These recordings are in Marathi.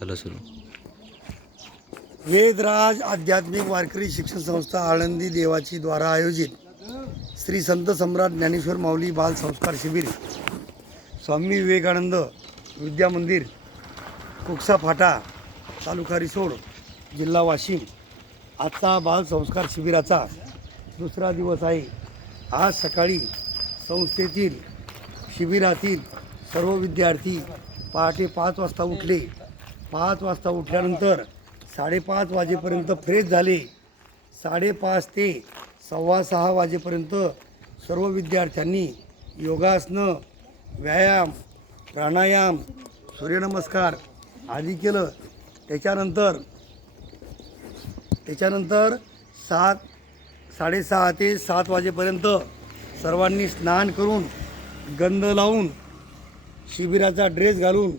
झालं सुरू. वेदराज आध्यात्मिक वारकरी शिक्षण संस्था आळंदी देवाची द्वारा आयोजित श्री संत सम्राट ज्ञानेश्वर माऊली बाल संस्कार शिबिर स्वामी विवेकानंद विद्या मंदिर कुकसा फाटा तालुका रिसोड जिल्हा वाशिम. आजचा बाल संस्कार शिबिराचा दुसरा दिवस आहे. आज सकाळी संस्थेतील शिबिरातील सर्व विद्यार्थी पहाटे 5 वाजता उठले. 5 वाजता उठल्यानंतर 5:30 वाजेपर्यंत फ्रेश झाले. 5:30 ते 6:15 वाजेपर्यंत सर्व विद्यार्थ्यांनी योगासनं, व्यायाम, प्राणायाम, सूर्यनमस्कार आदी केलं. त्याच्यानंतर 6:30 ते 7 वाजेपर्यंत सर्वांनी स्नान करून गंध लावून शिबिराचा ड्रेस घालून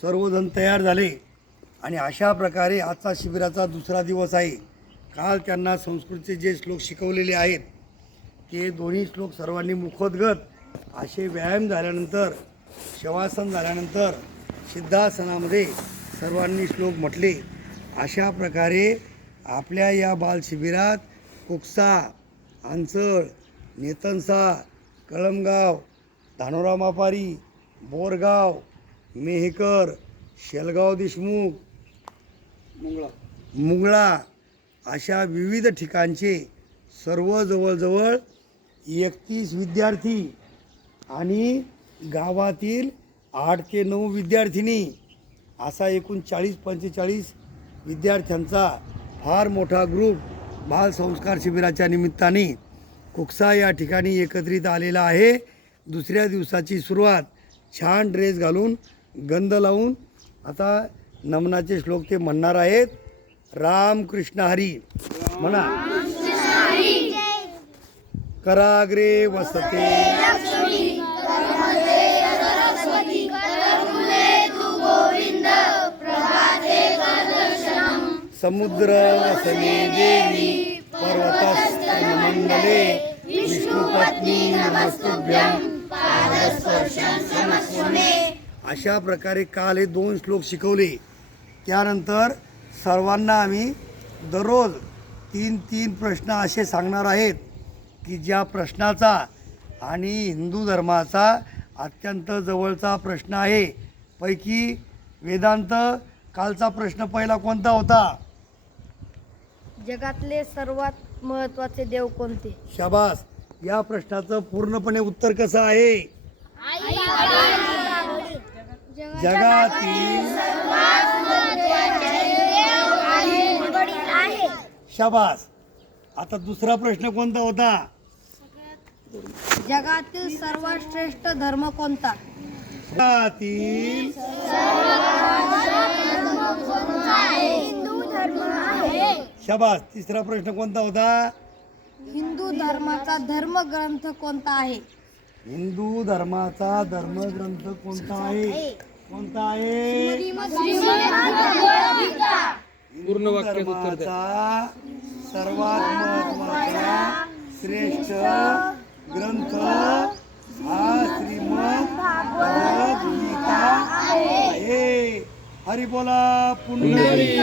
सर्वजण तयार झाले. आणि अशा प्रकारे आजचा शिबिराचा दुसरा दिवस आहे. काल त्यांना संस्कृतचे जे श्लोक शिकवलेले आहेत ते दोन्ही श्लोक सर्वांनी मुखोद्गत असे व्यायाम झाल्यानंतर, शवासन झाल्यानंतर सिद्धासनामध्ये सर्वांनी श्लोक म्हटले. अशा प्रकारे आपल्या या बाल शिबिरात कुकसा, अंचळ, नेतनसा, कळमगाव, धानोरा मापारी, बोरगाव, मेहकर, शेलगाव देशमुख, मुंगळा अशा विविध ठिकाणचे सर्व जवळजवळ 31 विद्यार्थी आणि गावातील 8 ते 9 विद्यार्थिनी असा एकूण 40-45 विद्यार्थ्यांचा फार मोठा ग्रुप बाल संस्कार शिबिराच्या निमित्ताने कुकसा या ठिकाणी एकत्रित आलेला आहे. दुसऱ्या दिवसाची सुरुवात छान ड्रेस घालून गंध लावून आता नमनाचे श्लोक ते म्हणणार आहेत. राम कृष्ण हरी म्हणा. कराग्रे वसते समुद्र वसने देवी पर्वतस्थमंडले विष्णुपत्नी नमस्तुभ्यं. अशा प्रकारे काल हे 2 श्लोक शिकवले. त्यानंतर सर्वांना आम्ही दररोज 3 प्रश्न असे सांगणार आहेत की ज्या प्रश्नाचा आणि हिंदू धर्माचा अत्यंत जवळचा प्रश्न आहे. पैकी वेदांत कालचा प्रश्न पहिला कोणता होता? जगातले सर्वात महत्त्वाचे देव कोणते? शाबास. या प्रश्नाचं पूर्णपणे उत्तर कसं आहे? जगातील शाबास. आता दुसरा प्रश्न कोणता होता? जगातील सर्वात श्रेष्ठ धर्म कोणता? जगातील हिंदू धर्म आहे. शाबास. तिसरा प्रश्न कोणता होता? हिंदू धर्माचा धर्मग्रंथ कोणता आहे? हिंदू धर्माचा धर्मग्रंथ कोणता आहे? कोणता आहे? पूर्ण वाक्यात उत्तर द्या. धर्माचा सर्वात महत्त्वाचा श्रेष्ठ ग्रंथ हा श्रीमद भगवद्गीता आहे. हरी बोला. पुंडलिक